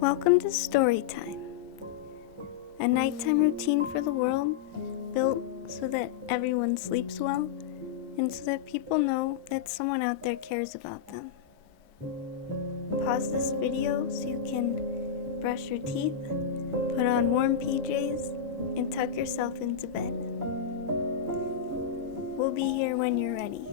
Welcome to Storytime, a nighttime routine for the world built so that everyone sleeps well and so that people know that someone out there cares about them. Pause this video so you can brush your teeth, put on warm PJs, and tuck yourself into bed. We'll be here when you're ready.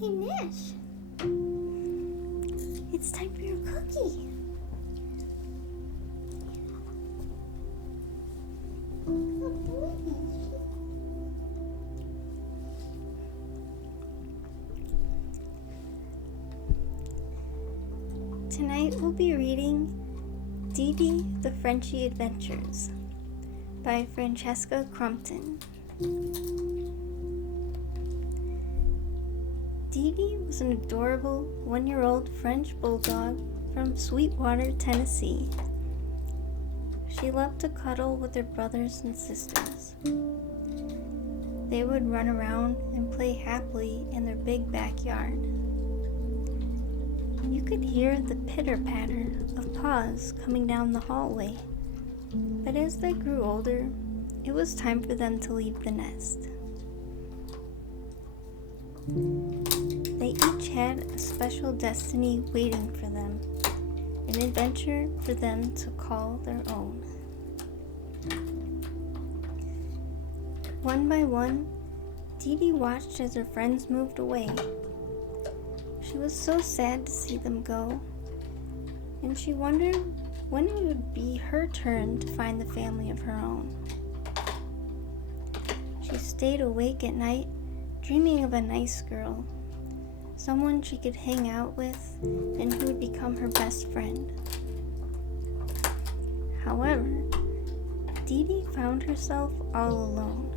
Hey Nash, it's time for your cookie. Good boy, Nash. Tonight we'll be reading Dee Dee, the Frenchie Adventures by Francesca Crumpton. Dee Dee was an adorable 1-year-old French bulldog from Sweetwater, Tennessee. She loved to cuddle with her brothers and sisters. They would run around and play happily in their big backyard. You could hear the pitter-patter of paws coming down the hallway, but as they grew older, it was time for them to leave the nest. They each had a special destiny waiting for them, an adventure for them to call their own. One by one, Dee Dee watched as her friends moved away. She was so sad to see them go, and she wondered when it would be her turn to find the family of her own. She stayed awake at night, dreaming of a nice girl, someone she could hang out with and who would become her best friend. However, Dee Dee found herself all alone.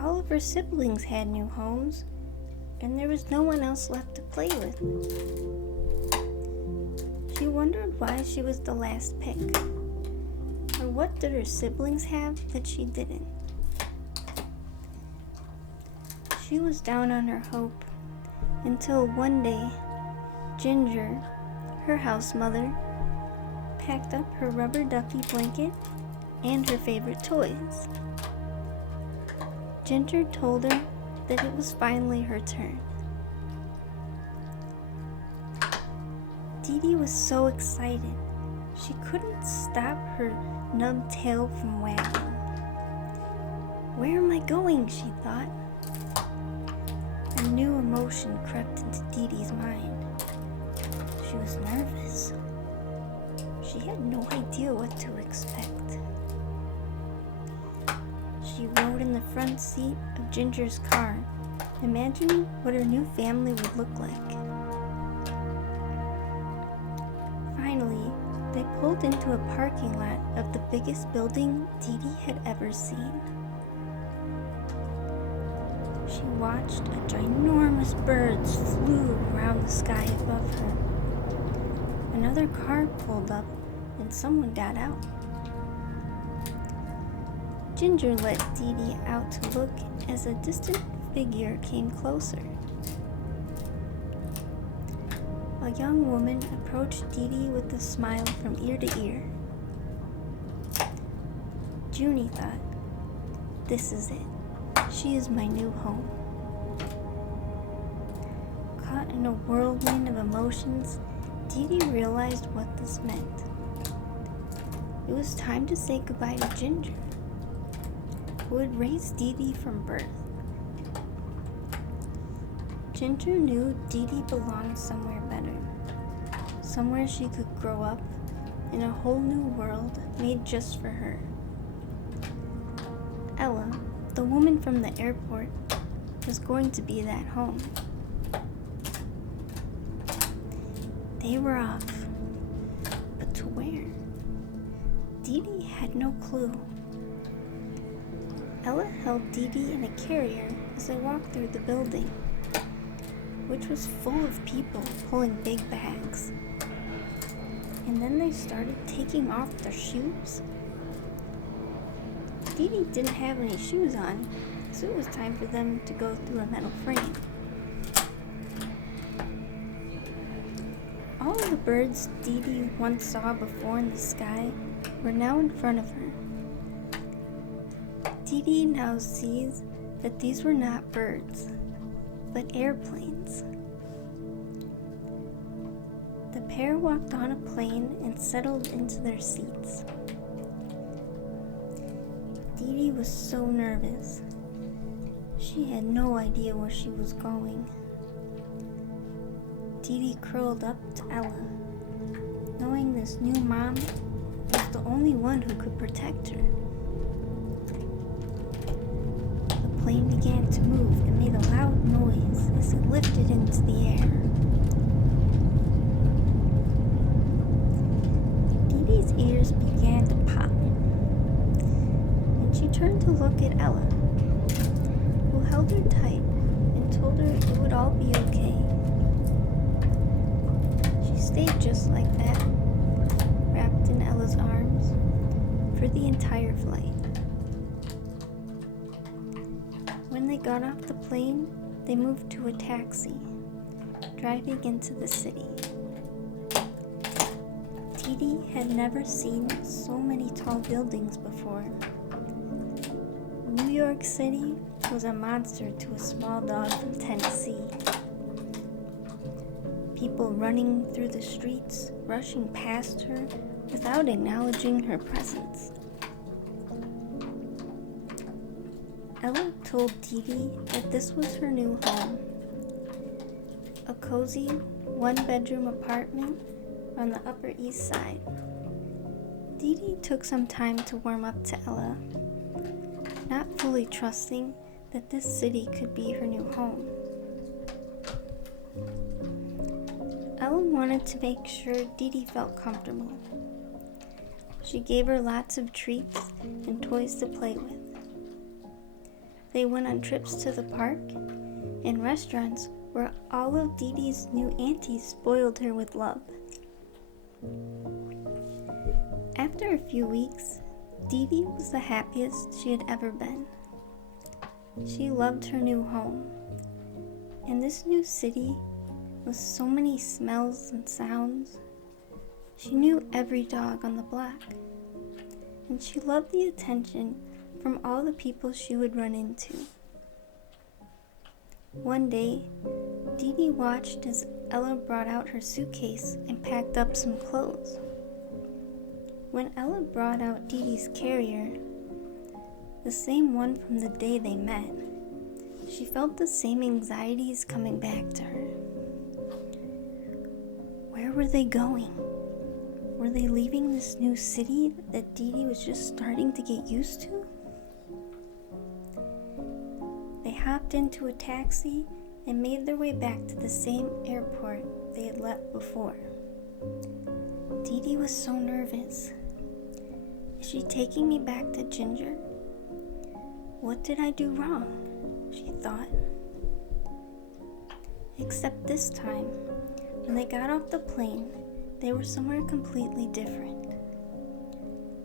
All of her siblings had new homes, and there was no one else left to play with. She wondered why she was the last pick, or what did her siblings have that she didn't. She was down on her hope until one day, Ginger, her house mother, packed up her rubber ducky blanket and her favorite toys. Ginger told her that it was finally her turn. Dee Dee was so excited, she couldn't stop her nub tail from wagging. "Where am I going?" she thought. A new emotion crept into Dee Dee's mind. She was nervous. She had no idea what to expect. She rode in the front seat of Ginger's car, imagining what her new family would look like. Finally, they pulled into a parking lot of the biggest building Dee Dee had ever seen. She watched a ginormous bird flew around the sky above her. Another car pulled up and someone got out. Ginger let Dee Dee out to look as a distant figure came closer. A young woman approached Dee Dee with a smile from ear to ear. Junie thought, "This is it. She is my new home." Caught in a whirlwind of emotions, Dee Dee realized what this meant. It was time to say goodbye to Ginger, who had raised Dee Dee from birth. Ginger knew Dee Dee belonged somewhere better, somewhere she could grow up in a whole new world made just for her. Ella, the woman from the airport, was going to be that home. They were off, but to where? Dee Dee had no clue. Ella held Dee Dee in a carrier as they walked through the building. which was full of people pulling big bags. And then they started taking off their shoes. Dee Dee didn't have any shoes on, so it was time for them to go through a metal frame. All the birds Dee Dee once saw before in the sky were now in front of her. Dee Dee now sees that these were not birds, but airplanes. The pair walked on a plane and settled into their seats. Dee Dee was so nervous. She had no idea where she was going. Dee Dee curled up to Ella, knowing this new mom was the only one who could protect her. The plane began to move and made a loud noise as it lifted into the air. Dee Dee's ears began to pop, and she turned to look at Ella, who held her tight and told her it would all be okay. She stayed just like that, wrapped in Ella's arms, for the entire flight. When they got off the plane, they moved to a taxi, driving into the city. Dee Dee had never seen so many tall buildings before. New York City was a monster to a small dog from Tennessee. People running through the streets, rushing past her without acknowledging her presence. Ella told Dee Dee that this was her new home, a cozy one-bedroom apartment on the Upper East Side. Dee Dee took some time to warm up to Ella, not fully trusting that this city could be her new home. Ella wanted to make sure Dee Dee felt comfortable. She gave her lots of treats and toys to play with. They went on trips to the park and restaurants where all of Dee Dee's new aunties spoiled her with love. After a few weeks, Dee Dee was the happiest she had ever been. She loved her new home, and this new city with so many smells and sounds. She knew every dog on the block, and she loved the attention from all the people she would run into. One day, Dee Dee watched as Ella brought out her suitcase and packed up some clothes. When Ella brought out Dee Dee's carrier, the same one from the day they met, she felt the same anxieties coming back to her. Where were they going? Were they leaving this new city that Dee Dee was just starting to get used to? They hopped into a taxi and made their way back to the same airport they had left before. Dee Dee was so nervous. Is she taking me back to Ginger? What did I do wrong? She thought. Except this time, when they got off the plane, they were somewhere completely different.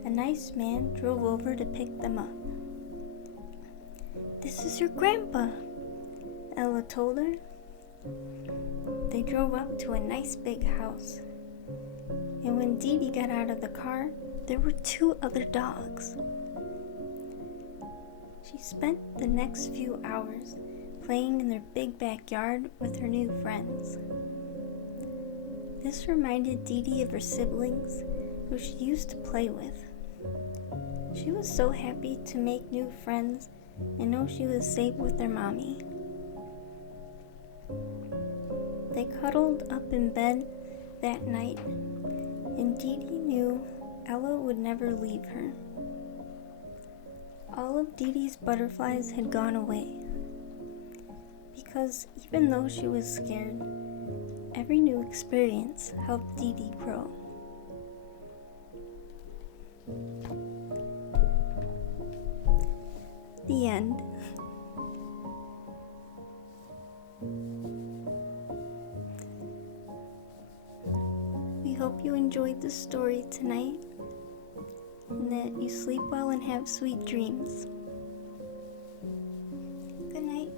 A nice man drove over to pick them up. "This is your grandpa," Ella told her. They drove up to a nice big house. And when Dee Dee got out of the car, there were 2 other dogs. She spent the next few hours playing in their big backyard with her new friends. This reminded Dee Dee of her siblings, who she used to play with. She was so happy to make new friends and know she was safe with their mommy. They cuddled up in bed that night, and Dee Dee knew Ella would never leave her. All of Dee Dee's butterflies had gone away, because even though she was scared, every new experience helped Dee Dee grow. The end. hope you enjoyed the story tonight, and that you sleep well and have sweet dreams. Good night.